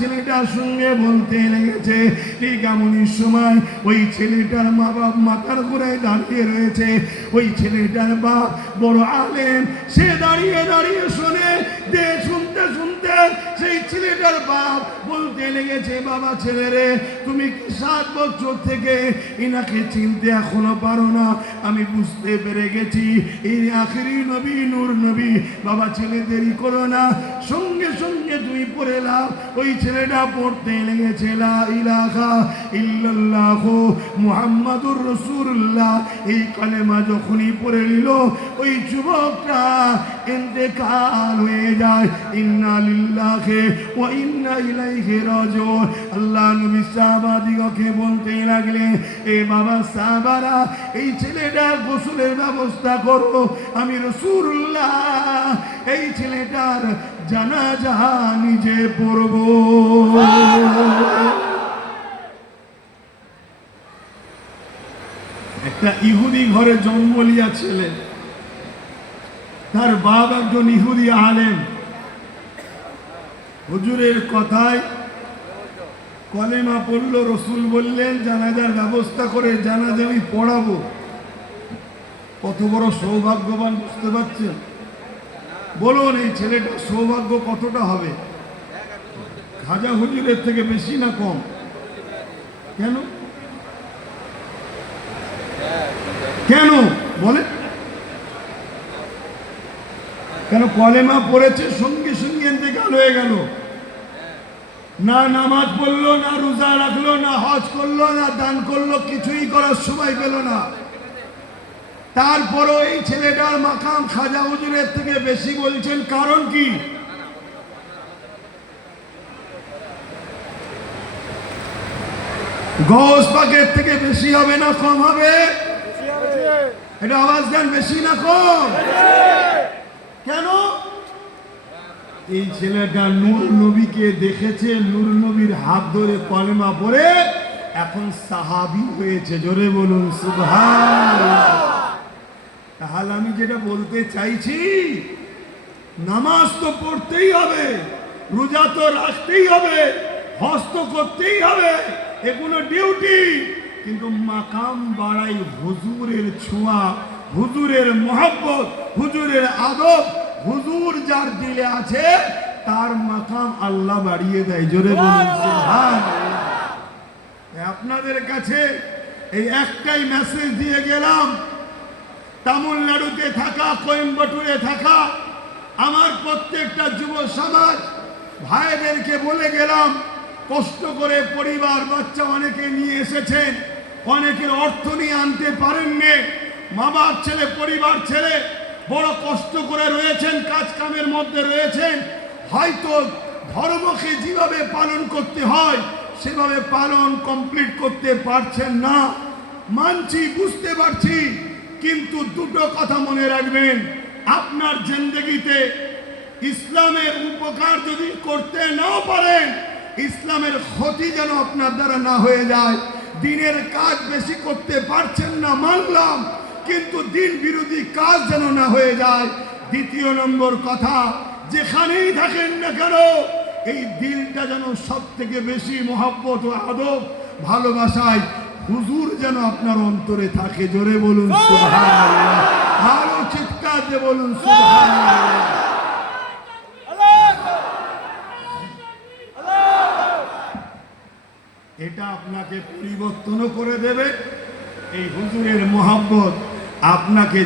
ছেলেটার সঙ্গে বলতে লেগেছে। ঠিক এমনই সময় ওই ছেলেটার মা বাপ মাথার ঘোড়ায় দাঁড়িয়ে রয়েছে। ওই ছেলেটার বাপ বড় আলেম, সে দাঁড়িয়ে দাঁড়িয়ে শোনে। শুনতে শুনতে সেই ছেলেটার বাপ বলতে লেগেছে, বাবা ছেলে রে, তুমি কি 7 বছর থেকে ইনাকে চিনতে এখনো পারো না? আমি বুঝতে পেরে গেছি এই আখেরি নবী, নূর নবী। বাবা ছেলে দেরি করো না, সঙ্গে সঙ্গে তুই পড়ে লাও। ওই ছেলেটা পড়তে লেগেছে লা ইলাহা ইল্লাল্লাহু মুহাম্মাদুর রাসূলুল্লাহ। এই কালেমা যখনই পড়ে নিল, ওই যুবকটা ইন্তেকাল হয়ে যায়। ইন্না লিল্লাহি ওয়া ইন্না ইলাইহি রাজিউন। আল্লাহ নবী সাহাবাদিগকে বলতে লাগলেন, এ বাবা সাহাবারা, এই ছেলেটার গোসলের ব্যবস্থা করো, আমি রাসূলুল্লাহ এই ছেলেটার জানাজা নিজে পড়ব। একটা ইহুদি ঘরে জন্ম লিয়া ছেলে, তার বাপ একজন ইহুদি আলেম। হুজুরের কথায় কলেমা পড়ল, রসুল বললেন জানাজার ব্যবস্থা করে জানাজা আমি পড়াবো। কত বড় সৌভাগ্যবান, বুঝতে পারছেন? বলুন এই ছেলেটার সৌভাগ্য কতটা হবে? খাজা হুজুরের থেকে বেশি না কম? কেন কেন বলে? কেন? কলেমা পড়েছে, সঙ্গে সঙ্গে ইন্তেকাল হয়ে গেল। না নামাজ পড়লো, না রোজা রাখলো, না হজ করলো, না দান করলো, কিছুই করার সময় পেল না। তারপরও এই ছেলেটার মাকাম খাজা হুজুরের থেকে বেশি বলছেন। কারণ কি? গৌস পাকের থেকে বেশি হবে না কম হবে? এটা আওয়াজ দেন, বেশি না কম? কেন? এই ছেলেটা নূর নবীকে দেখেছে, নূর নবীর হাত ধরে কলেমা পড়ে এখন সাহাবী হয়েছে। জোরে বলুন সুবহানাল্লাহ। তাহলে আমি যেটা বলতে চাইছি, নামাজ তো পড়তেই হবে, রোজা তো রাখতেই হবে, হজ তো করতেই হবে, এগুলো ডিউটি। কিন্তু মাকাম বাড়াই হুজুরের ছোঁয়া, হুজুরের মহব্বত, হুজুরের আদব। হুজুর যার দিলে আছে তার মাকাম আল্লাহ বাড়িয়ে দেয়। জোরে বলুন সুবহানাল্লাহ। আপনাদের কাছে এই একটাই মেসেজ দিয়ে গেলাম, তামিলনাড়ুতে থাকা, কোয়েম্বাটুরে থাকা আমার প্রত্যেকটা যুব সমাজ ভাইদেরকে বলে গেলাম, কষ্ট করে পরিবার বাচ্চা অনেকে নিয়ে এসেছেন, অনেকের অর্থ নিয়ে আনতে পারেননি। মা বাপ ছেলে, পরিবার ছেলে বড় কষ্ট করে রয়েছেন, কাজ কামের মধ্যে রয়েছেন। হয়তো ধর্মকে যেভাবে পালন করতে হয় সেভাবে পালন কমপ্লিট করতে পারছেন না। মানছি, বুঝতে পারছি, কিন্তু দুটো কথা মনে রাখবেন, আপনার জিন্দেগিতে ইসলামের উপকার যদি করতে নাও পারেন, ইসলামের ক্ষতি যেন আপনার দ্বারা না হয়ে যায়। দিনের কাজ বেশি করতে পারছেন না মানলাম, কিন্তু দিন বিরোধী কাজ যেন না হয়ে যায়। দ্বিতীয় নম্বর কথা, যেখানেই থাকেন না কেন এই দিলটা যেন সব থেকে বেশি মহব্বত ও আদব ভালোবাসায় হুজুর যেন আপনার অন্তরে থাকে। জোরে বলুন সুবহানাল্লাহ, আরো চিৎকার দিয়ে বলুন সুবহানাল্লাহ। এটা আপনাকে পরিবর্তনও করে দেবে। এই হুজুরের মহব্বত আপনাকে